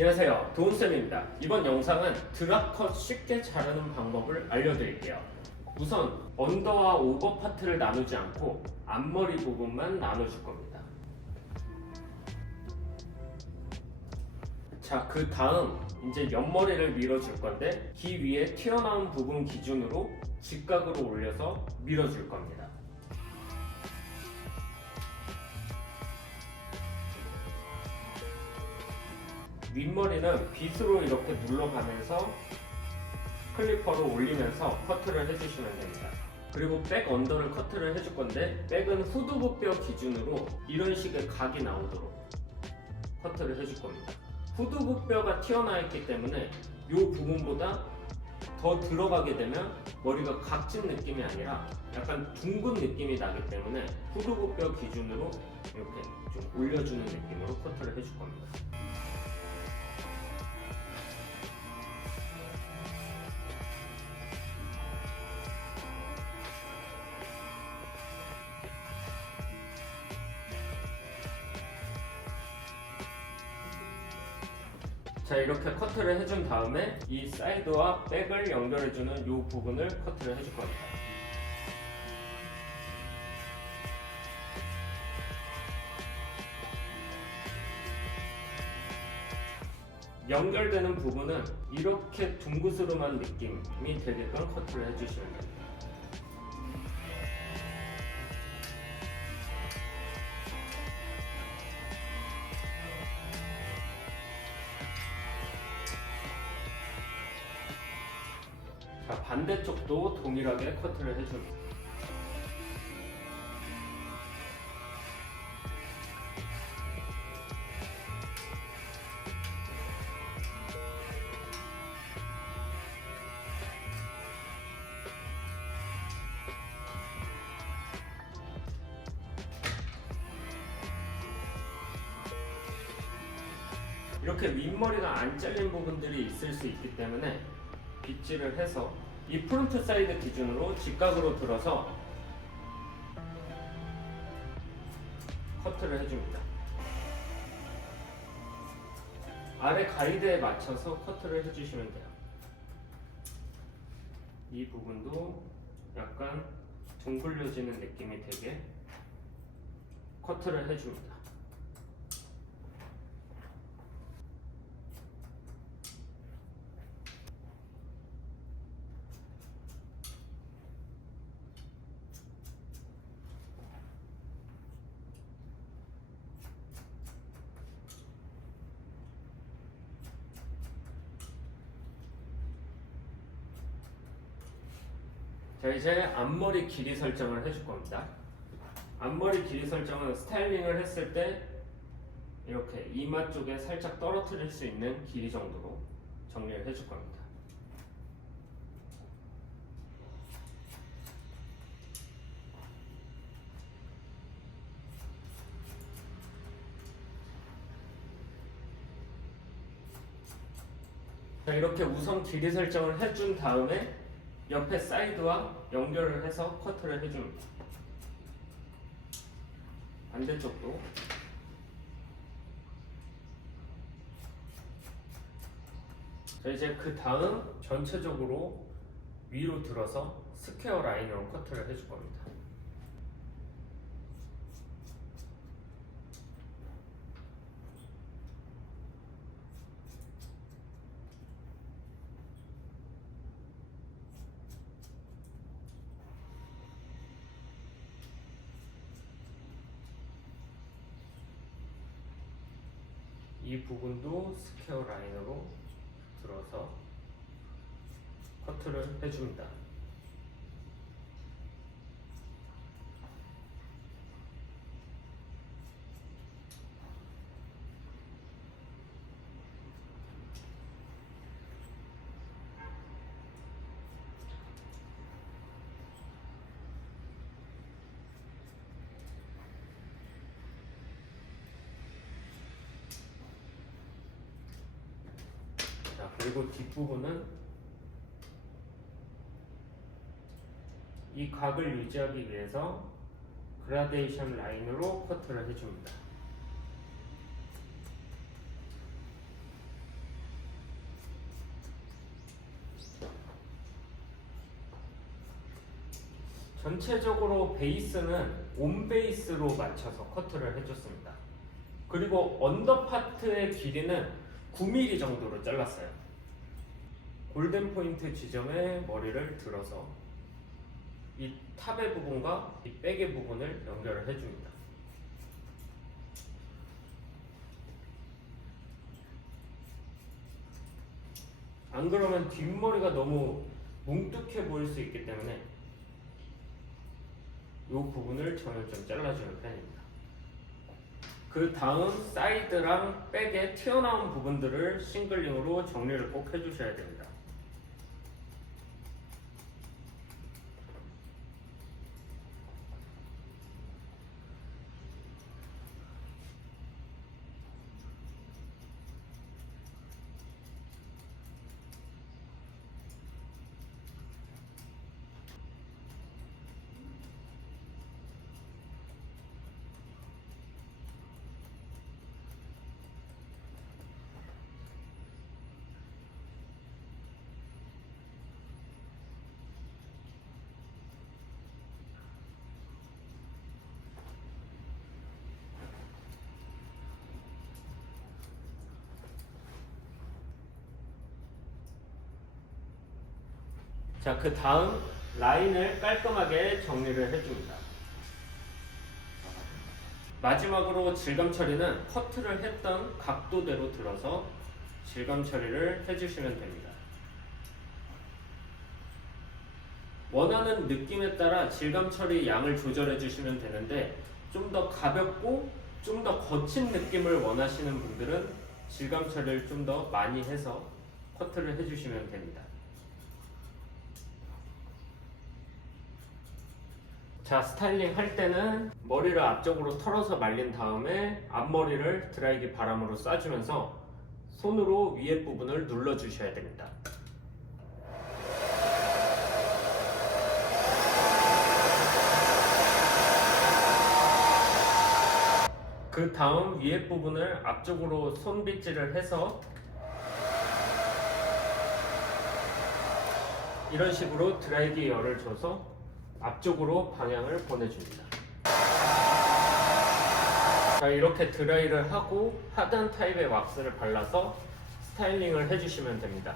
안녕하세요, 도훈쌤입니다. 이번 영상은 드랍컷 쉽게 자르는 방법을 알려드릴게요. 우선 언더와 오버 파트를 나누지 않고 앞머리 부분만 나눠줄 겁니다. 자, 그 다음 이제 옆머리를 밀어줄 건데 귀 위에 튀어나온 부분 기준으로 직각으로 올려서 밀어줄 겁니다. 윗머리는 빗으로 이렇게 눌러가면서 클리퍼로 올리면서 커트를 해주시면 됩니다. 그리고 백 언더를 커트를 해줄 건데 백은 후두부뼈 기준으로 이런 식의 각이 나오도록 커트를 해줄 겁니다. 후두부뼈가 튀어나와 있기 때문에 이 부분보다 더 들어가게 되면 머리가 각진 느낌이 아니라 약간 둥근 느낌이 나기 때문에 후두부뼈 기준으로 이렇게 좀 올려주는 느낌으로 커트를 해줄 겁니다. 자, 이렇게 커트를 해준 다음에 이 사이드와 백을 연결해주는 이 부분을 커트를 해줄 겁니다. 연결되는 부분은 이렇게 둥그스름한 느낌이 되게끔 커트를 해주시면 됩니다. 자, 반대쪽도 동일하게 커트를 해줍니다. 이렇게 윗머리가 안 잘린 부분들이 있을 수 있기 때문에 빗질을 해서 이 프론트 사이드 기준으로 직각으로 들어서 커트를 해줍니다. 아래 가이드에 맞춰서 커트를 해주시면 돼요. 이 부분도 약간 둥글려지는 느낌이 되게 커트를 해줍니다. 자, 이제 앞머리 길이 설정을 해줄 겁니다. 앞머리 길이 설정은 스타일링을 했을 때 이렇게 이마 쪽에 살짝 떨어뜨릴 수 있는 길이 정도로 정리를 해줄 겁니다. 자, 이렇게 우선 길이 설정을 해준 다음에 옆에 사이드와 연결을 해서 커트를 해줍니다. 반대쪽도 자, 이제 그 다음 전체적으로 위로 들어서 스퀘어 라인으로 커트를 해줄 겁니다. 이 부분도 스퀘어 라인으로 들어서 커트를 해줍니다. 자, 그리고 뒷부분은 이 각을 유지하기 위해서 그라데이션 라인으로 커트를 해줍니다. 전체적으로 베이스는 온 베이스로 맞춰서 커트를 해줬습니다. 그리고 언더파트의 길이는 9mm 정도로 잘랐어요. 골든 포인트 지점에 머리를 들어서 이 탑의 부분과 이 백의 부분을 연결을 해줍니다. 안 그러면 뒷머리가 너무 뭉툭해 보일 수 있기 때문에 이 부분을 저는 좀 잘라주는 편입니다. 그 다음 사이드랑 백에 튀어나온 부분들을 싱글링으로 정리를 꼭 해주셔야 됩니다. 자, 그 다음 라인을 깔끔하게 정리를 해줍니다. 마지막으로 질감 처리는 커트를 했던 각도대로 들어서 질감 처리를 해주시면 됩니다. 원하는 느낌에 따라 질감 처리 양을 조절해 주시면 되는데 좀 더 가볍고 좀 더 거친 느낌을 원하시는 분들은 질감 처리를 좀 더 많이 해서 커트를 해주시면 됩니다. 자, 스타일링 할 때는 머리를 앞쪽으로 털어서 말린 다음에 앞머리를 드라이기 바람으로 쏴주면서 손으로 위에 부분을 눌러주셔야 됩니다. 그 다음 위에 부분을 앞쪽으로 손빗질을 해서 이런 식으로 드라이기에 열을 줘서 앞쪽으로 방향을 보내줍니다. 자, 이렇게 드라이를 하고 하단 타입의 왁스를 발라서 스타일링을 해주시면 됩니다.